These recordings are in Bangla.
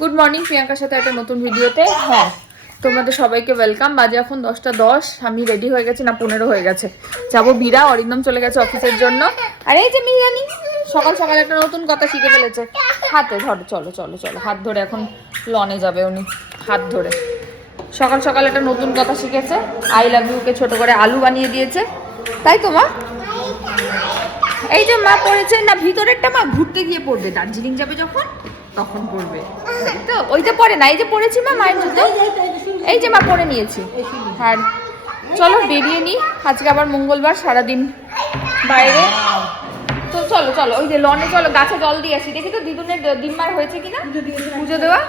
গুড মর্নিং প্রিয়াঙ্কার সাথে একটা নতুন ভিডিওতে। হ্যাঁ। তোমাদের সবাইকে ওয়েলকাম বাজে এখন দশটা দশ। আমি রেডি হয়ে গেছি না পনেরো হয়ে গেছে। যাব বিরা অরিন্দম চলে গেছে অফিসের জন্য। আর এই যে মিরানি সকাল সকাল একটা নতুন কথা শিখে ফেলেছে। হাতে ধরো চলো চলো চলো। হাত ধরে এখন লনে যাবে উনি। হাত ধরে। সকাল সকাল একটা নতুন কথা শিখেছে। আই লাভ ইউকে ছোট করে আলু বানিয়ে দিয়েছে। তাই তো মা? এই যে মা পড়েছে না ভিতরেরটা মা ঘুরতে গিয়ে পড়বে। দার্জিলিং যাবে যখন তখন পড়বে। তাই তো ওইটা পরে না এই যে পড়েছি মা মায়ের জুতো। এই যে মা পরে নিয়েছি। আর চলো বেরিয়ে নি। আজকে আবার মঙ্গলবার সারাদিন বাইরে। তো চলো চলো ওই যে লনে চলো গাছে জল দিয়ে আসি। দেখি তো দিদুনের দিনমার হয়েছে কিনা? পুজো দেওয়া?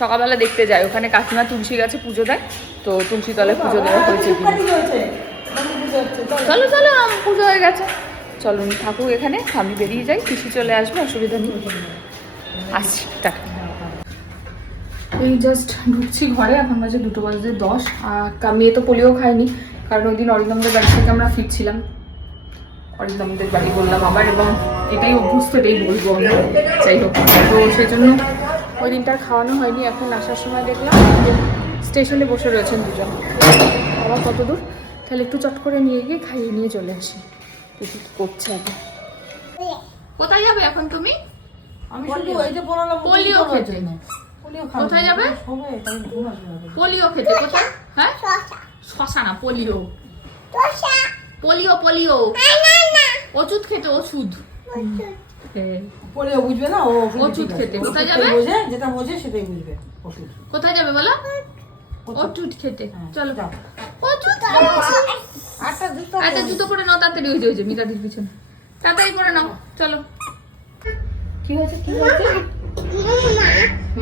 সকালবেলা দেখতে যাই ওখানে কাকিমা তুলসী গাছে পুজো দেয়। তো তুলসী তলায় পুজো দেওয়া হয়েছে কিনা? চলো। চলো পুজো হয়ে গেছে। চলো থাকুক এখানে আমি বেরিয়ে যাই। পিসি চলে আসবে অসুবিধা নেই। আসছি টাটা। এই জাস্ট ঢুকছি ঘরে এখন বাজে দুটো বাজে দশ আর কামিয়ে তো পোলিও খাইনি কারণ ওই দিন অরিন্দমদের বাড়ি থেকে আমরা ফিরছিলাম। অরিন্দমদের বাড়ি বললাম আবার এবং এটাই অভ্যস্ত এটাই বলব আমি যাই হোক তো সেই জন্য ওই দিনটা আর খাওয়ানো হয়নি এখন আসার সময় দেখলাম যে স্টেশনে বসে রয়েছেন দুজন। আবার কত দূর? তাহলে একটু চট করে নিয়ে গিয়ে খাইয়ে নিয়ে চলে আসি। দেখি কি করছে আগে। কোথায় যাবে এখন তুমি? আমি শুধু এই যে বললাম পোলিও খেতে। পোলিও খাব কোথায় যাবে? পোলিও খেতে কোথায়? হ্যাঁ? শশা। না পোলিও। Polio polio. ওষুধ খেতে ওষুধ। হ্যাঁ। পোলিও বুঝবে না ও ওষুধ খেতে। কোথায় যাবে? বোঝে যেটা বোঝে সেটাই বুঝবে কোথায় যাবে বলো? ওষুধ। খেতে। হ্যাঁ, চলো। যাও। ওষুধ জুতো আচ্ছা জুতো পরে নাও তাড়াতাড়ি হয়ে যাচ্ছে মিতাদির পিছনে। তাড়াতাড়ি পরে নাও চলো। কি হয়েছে? কি হয়েছে?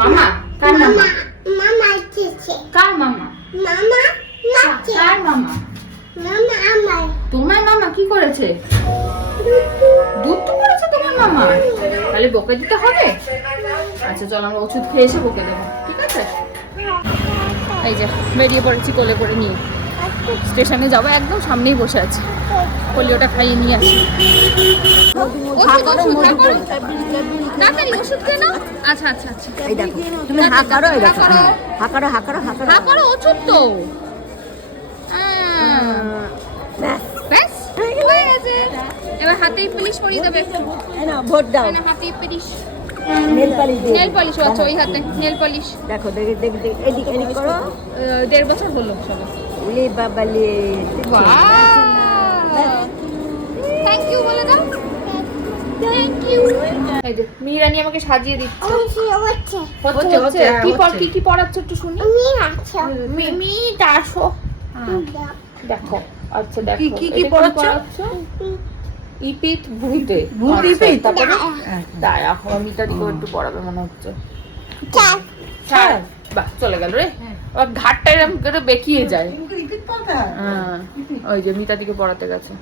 মামা কার মামা? Mama এসেছে। কার মামা? মামা নাচে কার মামা? মামা আমার। তোমার মামা কি করেছে? দুধ তো করেছে তোমার মামা। তাহলে বকে দিতে হবে? আচ্ছা চল আমরা ওষুধ খেয়ে এসে বকে দেবো। ঠিক আছে? এই যে বেরিয়ে পড়েছি কোলে করে নিয়ে। স্টেশনে যাব একদম সামনেই বসে আছি। পোলিওটা খাইয়ে নিয়ে আসি। আচ্ছা আচ্ছা আচ্ছা। এই দেখো। তুমি এই ওষুধ তো। এবার হাতেই পুলিশ পরিয়ে দেবে ভোট দাও। এখানে হাতেই police nail polish nail polish আছে ওই হাতে নেল পলিশ দেখো দেখি দেখি দেখি। এদিক এদিক করো। দেড় বছর হলো। সবে লে বাবা লে। থ্যাংক ইউ বলে দাও। থ্যাংক ইউ এই যে মিরানি আমাকে সাজিয়ে দিচ্ছে। হচ্ছে? হচ্ছে হচ্ছে কি পড় কি কি পড়াচ্ছ একটু শুনি। মিমি আসো দেখো আচ্ছা দেখো। কি- কি- কি পড়াচ্ছ? ভূতে। ভূত আচ্ছা, ইপিত? তারপরে? হ্যাঁ। একটু পড়াবে মনে হচ্ছে। চার। বাহ চলে গেল রে। ওর ঘাটটা এরকম করে বেঁকিয়ে যায়। হ্যাঁ। ওই যে মিতাদিকে পড়াতে গেছে।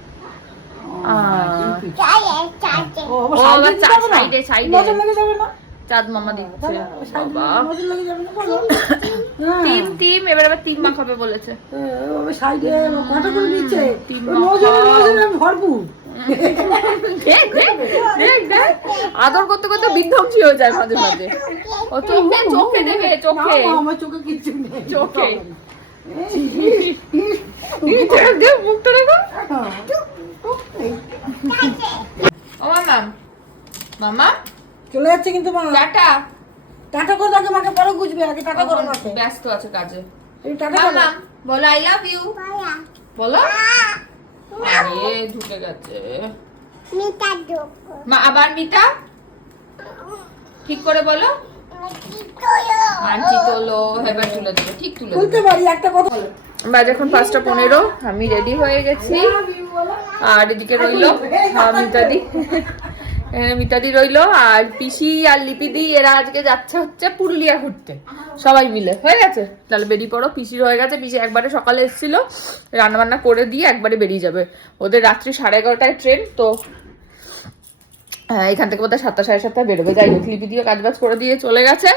চাঁদ মামা দিচ্ছে বাবা নজর লেগে যাবে না বলো হ্যাঁ। তিন তিন এবার আবার তিন মাখাবে বলেছে সাইডে করে দিচ্ছে ভরপুর। আদর করতে করতে বিধ্বংসী হয়ে যায় মাঝে মাঝে ও চোখে চোখে দেবে চোখে আমার চোখে কিচ্ছু নেই চোখে মুখটা দেখো ও মামা মামা চলে যাচ্ছে কিন্তু মা টাটা। টাটা করে আগে মাকে পরে বুঝবে আগে টাটা করো মাকে। ব্যস্ত আছে কাজে। টাটা করো। বলো আই লাভ ইউ বলো। আরে ঢুকে গেছে। মিটা দুঃখ মা আবার মিতা? ঠিক করে বলো। বাজে এখন পাঁচটা পনেরো আমি রেডি হয়ে গেছি। আর এদিকে রইল মিতাদি। মিতাদি রইল আর পিসি আর লিপি লিপিদি এরা আজকে যাচ্ছে হচ্ছে পুরুলিয়া ঘুরতে। সবাই মিলে। হয়ে গেছে? তাহলে বেরিয়ে পড়ো। পিসির হয়ে গেছে। পিসি একবারে সকালে এসেছিল। রান্নাবান্না করে দিয়ে একবারে বেরিয়ে যাবে। ওদের রাত্রি সাড়ে এগারোটায় ট্রেন তো হ্যাঁ, এখান থেকে বোধহয় সাতটা সাড়ে সাতটা বেরোবে। যাই হোক লিপিদিও কাজ বাজ করে দিয়ে চলে গেছে।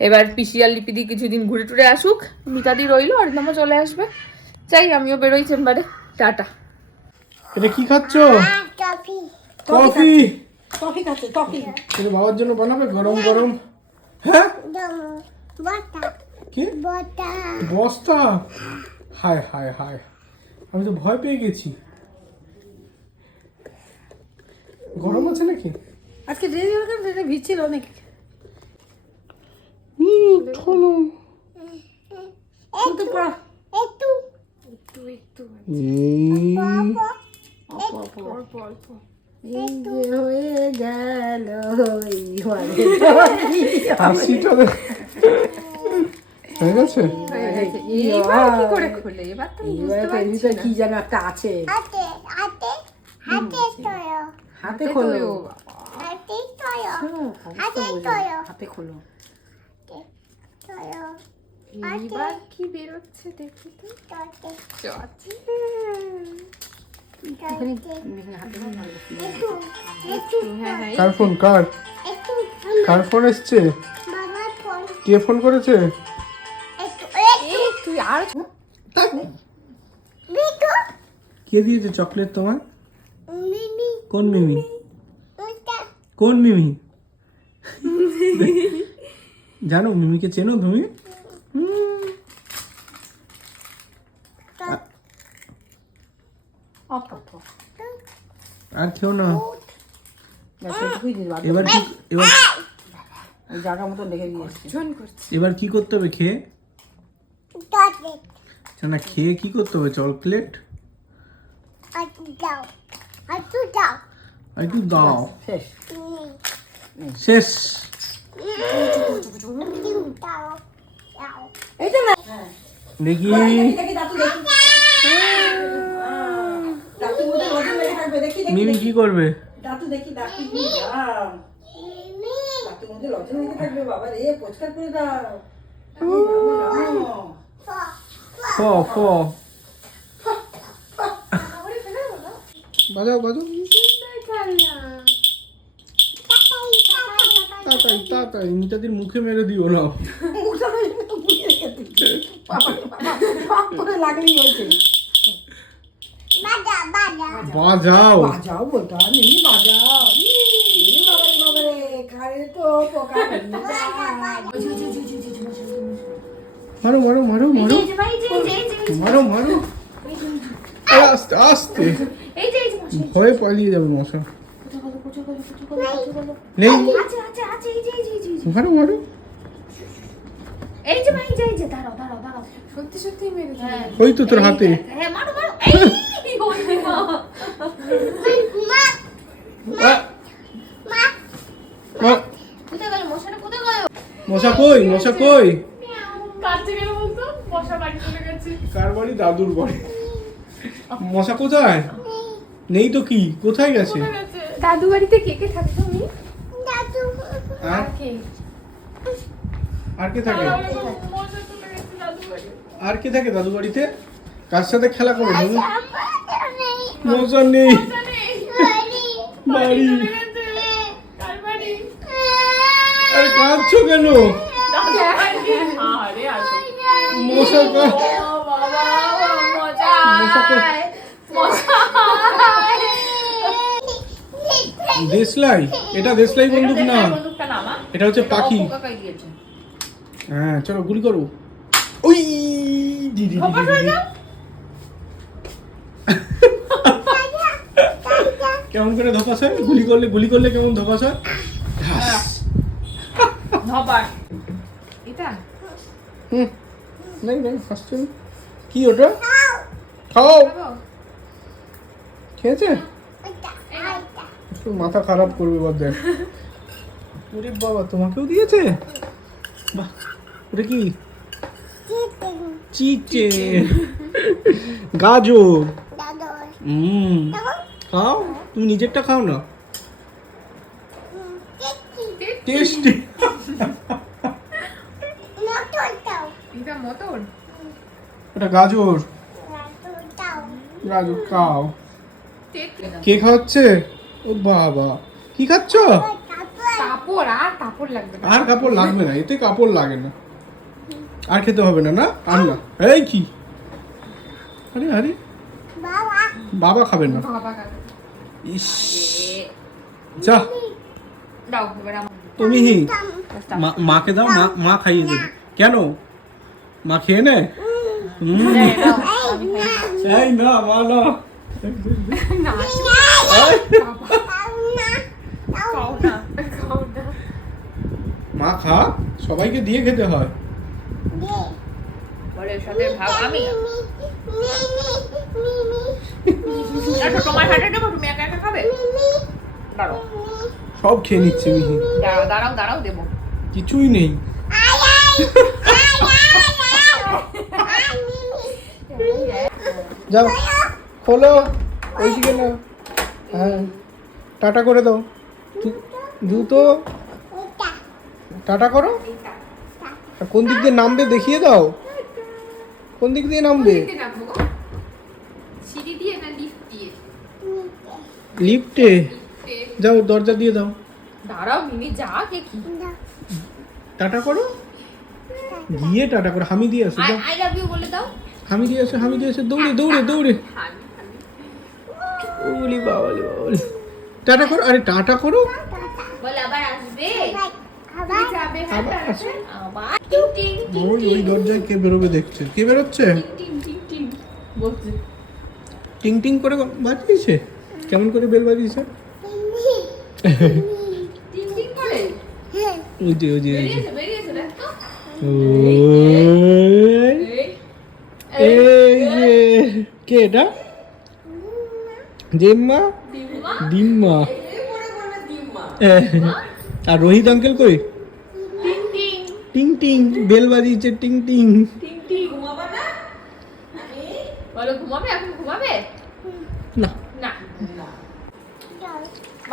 এবার পিসি আর লিপি লিপিদি কিছুদিন ঘুরে টুরে আসুক। মিতাদি রইল আর নামও চলে আসবে। যাই আমিও বেরোই চেম্বারে। টাটা। এটা কি খাচ্ছ? কফি। কফি। টফি খাচ্ছে টফি এটা বাবার জন্য বানাবে? গরম গরম। হ্যাঁ? কি? বটা। বস্তা? হায় হায় হায়। আমি তো ভয় পেয়ে গেছি। গরম আছে নাকি? আজকে কেন সেটা ভিজছিল অনেক। খোলো কিন্তু পড়া একটু এই যে হয়ে গেল হাসিটা হয়ে গেছে। এইবার কি করে খুলে? এবার তো এর কি যেন একটা আছে। হাতে হাতে হাতে তোলো হাতে খোলো। হাতে তোলো হাতে তোলো হাতে খোলো। কি বেরোচ্ছে দেখি তো। কার ফোন কার? কার ফোন এসছে? কে ফোন করেছে? তুই আর কে দিয়েছে চকলেট তোমার কোন মিমি? কোন মিমি? জানো মিমিকে চেনো তুমি? আর খেও না। এবার কি এবার জায়গা দিয়েছি জন করছে। এবার কি করতে হবে খেয়ে? আচ্ছা, না খেয়ে কি করতে হবে? চকলেট একটু দাও। দাও শেষ। দেখি দেখি দাঁতু দেখি দাঁতু মধ্যে থাকবে দেখি দেখি মিমি কি করবে? দাঁতু দেখি দাঁতু কি? দাম দাঁতু মধ্যে লজর লেগে থাকবে বাবা রে পরিষ্কার করে দাও। ফ ফ বাজাও বাজাও। তাড়াতাড়ি তাড়াতাড়ি মিতাদির মুখে মেরে দিও না। মুখটা তো একটু বুঝে রেখে বাবা রে বাবা শখ করে লাগলেই হয়েছে। বাজাও বাজাও বলটা নেই বাজাও। মারো মারো মারো মারো মারো মারো আস্তে ভয়ে পালিয়ে যাবে মশা নেই মারো মারো এই যে ভাই এই যে দাঁড়াও দাঁড়াও দাঁড়াও। সত্যি সত্যি মেরে হ্যাঁ। ওই তো তোর হাতে। হ্যাঁ মারো মারো। এই ওই দেখো। মা আ, মা কোথায় গেল? মশাটা কোথায় গেল? মশা কই? মশা কই? কাছে গেল বলতো? মশা বাড়ি চলে গেছে। কার বাড়ি? দাদুর বাড়ি। মশা কোথায়? নেই তো কি? কোথায় গেছে? দাদু বাড়িতে কে কে থাকে তুমি দাদু। আর কে? আর কে থাকে? দাদু আর কে থাকে দাদু বাড়িতে? কার সাথে খেলা করো তুমি আমার নেই। বাড়ি। আরে কাঁদছো কেন? দাদু মশা মজা। দেশলাই? এটা দেশলাই বন্দুক না। এটা হচ্ছে পাখি। হ্যাঁ চলো গুলি করো ওই দি, দি, দি, খবর দি, হয়ে দি। যাও কেমন করে ধপাস হয়? গুলি করলে গুলি করলে কেমন ধপাস হয়? এটা? হুম। নাই নাই না। কি ওটা? খাও। খেয়েছে? একটু মাথা খারাপ করবে এবার দেখ বাবা তোমাকেও দিয়েছে? বাহ। ওটা কি? চিচে গাজর। দাদু হুম খাও? তুমি নিজেরটা খাও না? টেস্টি। মোটর দাও এটা গাজর। গাজর খাও। কে খাওয়াচ্ছে? ও বাবা। কি খাচ্ছ? কাপড় আর কাপড় লাগবে না। আর কাপড় লাগবে না এতে কাপড় লাগে না। আর খেতে হবে না না? আর না। এই কি? আরে আরে। বাবা। বাবা খাবে না। ইস। যা। তুমি হি। মা- মাকে দাও মা মা খাইয়ে দেবে। কেন? মা খেয়ে নে। এই না মা না। মা খা সবাইকে দিয়ে খেতে হয়। বলে এর সাথে ভাগ আমি? আচ্ছা, তোমার হাতে দেবো তুমি একা একা খাবে? দাঁড়াও। সব খেয়ে নিচ্ছে মিহি। দাঁড়াও দাঁড়াও দাঁড়াও দেবো। কিছুই নেই। যাও খোলো ওইদিকে না হ্যাঁ টাটা করে দাও। জুতো টাটা করো। কোন দিক দিয়ে নামবে দেখিয়ে দাও। কোন দিক দিয়ে নামবে? সিঁড়ি দিয়ে না লিফট দিয়ে? লিফটে যাও দরজা দিয়ে দাও। দাঁড়াও মিমি যা কে কি টাটা করো। গিয়ে টাটা করো। হামি দিয়ে আসো আই লাভ ইউ বলে দাও। হামি দিয়ে আসো হামি দিয়ে আসো দৌড়ে দৌড়ে দৌড়ে। ওলি বাবালি বাবালি। টাটা করো। আরে টাটা করো বলে আবার আসবে আবার যাবে আবার আসো। আবার টিং টিং টিং ওই ওই দরজায় কে বেরোবে দেখছে। কে বেরোচ্ছে? টিং টিং করে বাজিয়েছে? কেমন করে বেল বাজিয়েছে? ওই যে ওই যে ওই যে। বেরিয়েছে বেরিয়েছে দেখ তো। ওই, এই এই যে। কে এটা? জেম্মা? ডিম্মা? আর রোহিত আঙ্কেল কই? টিং টিং বেল বাজিয়েছে টিং টিং। টিং টিং ঘুমাবে না? বলো ঘুমাবে? এখন ঘুমাবে? না। না।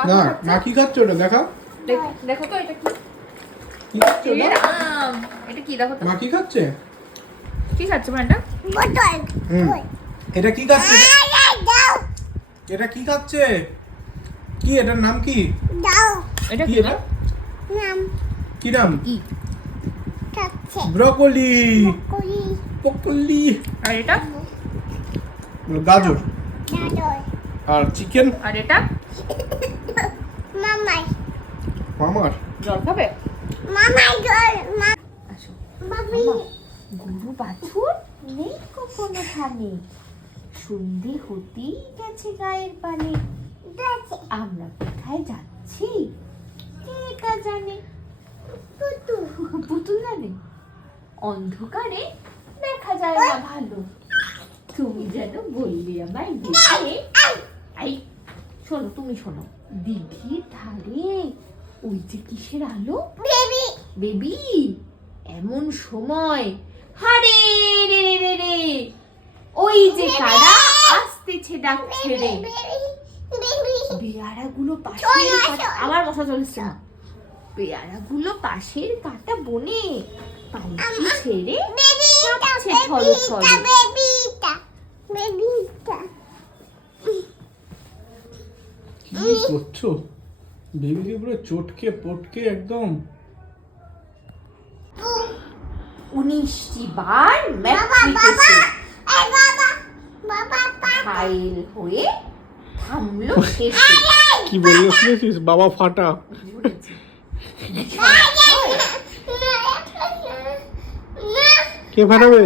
না না কি খাচ্ছ ওটা? দেখা। দেখো তো এটা কি। কি খাচ্ছ এটা কি? দেখো তো। মা কি খাচ্ছে? কি খাচ্ছে মা এটা হুম। এটা কি খাচ্ছে? এটা কি খাচ্ছে? কি? এটার নাম কি? এটা কি নাম। কি নাম? কি থাকছে ব্রকলি। ব্রকলি। আর এটা? গাজর। আর চিকেন? আর এটা? মামাই। আমার জল খাবে? মামাই জল। মা আসো। বাবি গরু বাছুর? নেই কখনো ধানে সন্ধে হতেই গেছে গায়ের পানে। আমরা কোথায় যাচ্ছি? কে তা জানে? তুতু পুতুল জানে? অন্ধকারে দেখা যায় না ভালো। তুমি যেন বললে আমায় দেখে আই শোনো তুমি শোনো। দিঘির ধারে ওই যে কিসের আলো? বেবি। বেবি এমন সময় হারে রে রে রে রে ওই যে কারা আসতেছে ডাক ছেড়ে পেয়ারাগুলো পাশের আবার বসা চলছে না পেয়ারাগুলো পাশের কাটা বনে পালকি ছেড়ে কাঁপছে কি করছ বেবিকে পুরো চটকে পটকে একদম। উনিশটি বার বাবা ম্যাট্রিকেসে এই বাবা বাবা পাপা। ফাইল হয়ে থামলো শেষে। কি বলল শুনেছিস? বাবা ফাটা। কে ফাটাবে